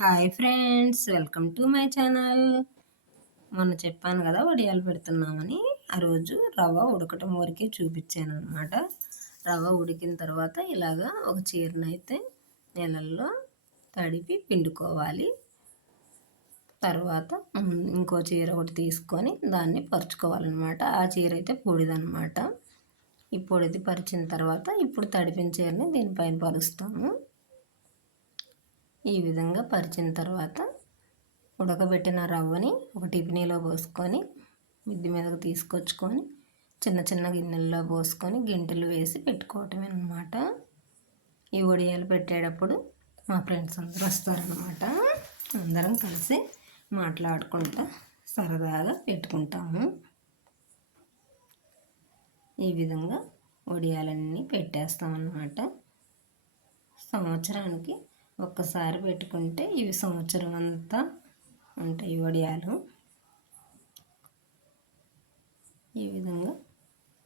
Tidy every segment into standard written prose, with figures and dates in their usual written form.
Hi friends, welcome to my channel. మొన్న చెప్పాను కదా వడియాలు పెడుతున్నామని. ఆ రోజు రవ్వ ఉడకటం వరకే చూపించాను అనమాట. రవ్వ ఉడికిన తర్వాత ఇలాగా ఒక చీరనైతే నీళ్ళల్లో తడిపి పిండుకోవాలి. తర్వాత ఇంకో చీర ఒకటి తీసుకొని దాన్ని పరుచుకోవాలన్నమాట. ఆ చీర అయితే పొడిదనమాట. ఈ పొడిది పరిచిన తర్వాత ఇప్పుడు తడిపిన చీరని దీనిపైన పరుస్తాము. ఈ విధంగా పరిచిన తర్వాత ఉడకబెట్టిన రవ్వని ఒక టిఫినీలో పోసుకొని మిద్ది మీదకు తీసుకొచ్చుకొని చిన్న చిన్న గిన్నెల్లో పోసుకొని గింటెలు వేసి పెట్టుకోవటమే అన్నమాట. ఈ వడియాలు పెట్టేటప్పుడు మా ఫ్రెండ్స్ అందరూ వస్తారనమాట. అందరం కలిసి మాట్లాడుకుంటూ సరదాగా పెట్టుకుంటాము. ఈ విధంగా వడియాలన్నీ పెట్టేస్తామన్నమాట. సంవత్సరానికి ఒక్కసారి పెట్టుకుంటే ఇవి సంవత్సరం అంతా ఉంటాయి వడియాలు. ఈ విధంగా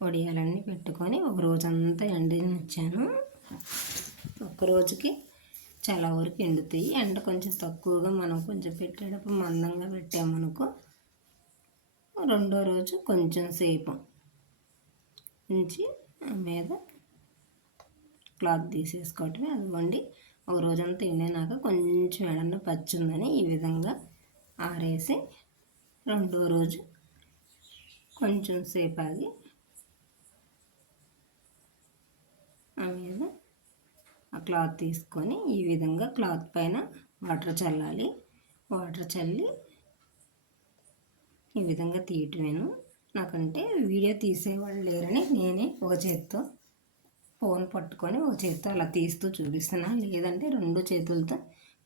వడియాలన్నీ పెట్టుకొని ఒక రోజంతా ఎండనిచ్చాను. ఒక్కరోజుకి చాలా వరకు ఎండుతాయి. ఎండ కొంచెం తక్కువగా మనం కొంచెం పెట్టేటప్పుడు మందంగా పెట్టామనుకో రెండో రోజు కొంచెం సేపు ఉంచి మీద క్లాత్ తీసేసుకోవటమే. అదిగోండి, ఒక రోజంతా ఎండినాక కొంచెం ఏడన్నా పచ్చి ఉందని ఈ విధంగా ఆరేసి రెండో రోజు కొంచెం సేపు ఆగి ఆ మీద ఆ క్లాత్ తీసుకొని ఈ విధంగా క్లాత్ పైన వాటర్ చల్లాలి. వాటర్ చల్లి ఈ విధంగా తీయటమేను. నాకంటే వీడియో తీసేవాళ్ళు లేరని నేనే ఒక చేత్తో ఫోన్ పట్టుకొని ఒక చేతితో అలా తీస్తూ చూపిస్తున్నా. లేదంటే రెండు చేతులతో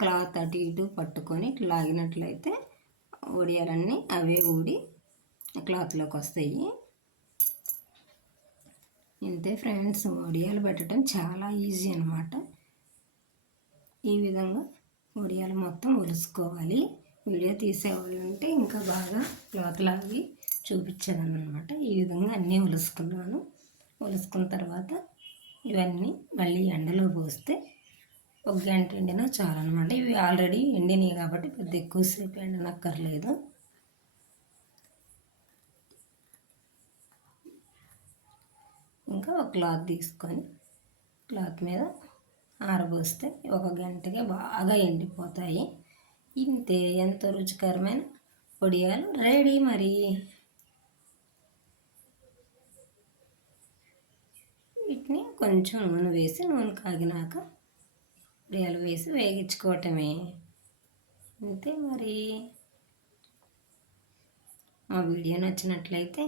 క్లాత్ అటు ఇటు పట్టుకొని లాగినట్లయితే వడియాలన్నీ అవే ఊడి క్లాత్లోకి వస్తాయి. ఇంతే ఫ్రెండ్స్, వడియాలు పెట్టడం చాలా ఈజీ అనమాట. ఈ విధంగా వడియాలు మొత్తం ఒలుసుకోవాలి. వీడియో తీసేవాళ్ళు ఉంటే ఇంకా బాగా క్లాత్ లాగి చూపించేదాన్ని అనమాట. ఈ విధంగా అన్నీ ఒలుసుకున్నాను. ఒలుసుకున్న తర్వాత ఇవన్నీ మళ్ళీ ఎండలో పోస్తే ఒక గంట ఎండినా చాలన్నమాట. ఇవి ఆల్రెడీ ఎండినాయి కాబట్టి పెద్ద ఎక్కువసేపు ఎండనక్కర్లేదు. ఇంకా ఒక క్లాత్ తీసుకొని క్లాత్ మీద ఆరబోస్తే ఒక గంటకే బాగా ఎండిపోతాయి. ఇంతే, ఎంతో రుచికరమైన వడియాలు రెడీ. మరి వీటిని కొంచెం నూనె వేసి నూనె కాగినాక వడియాలు వేసి వేగించుకోవటమే. అంతే మరి. మా వీడియో నచ్చినట్లయితే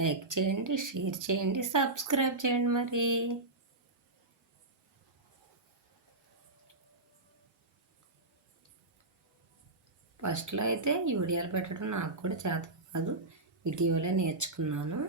లైక్ చేయండి, షేర్ చేయండి, సబ్స్క్రైబ్ చేయండి. మరి ఫస్ట్లో అయితే ఈ వడియాలు పెట్టడం నాకు కూడా చేత కాదు, ఇటీవలే నేర్చుకున్నాను.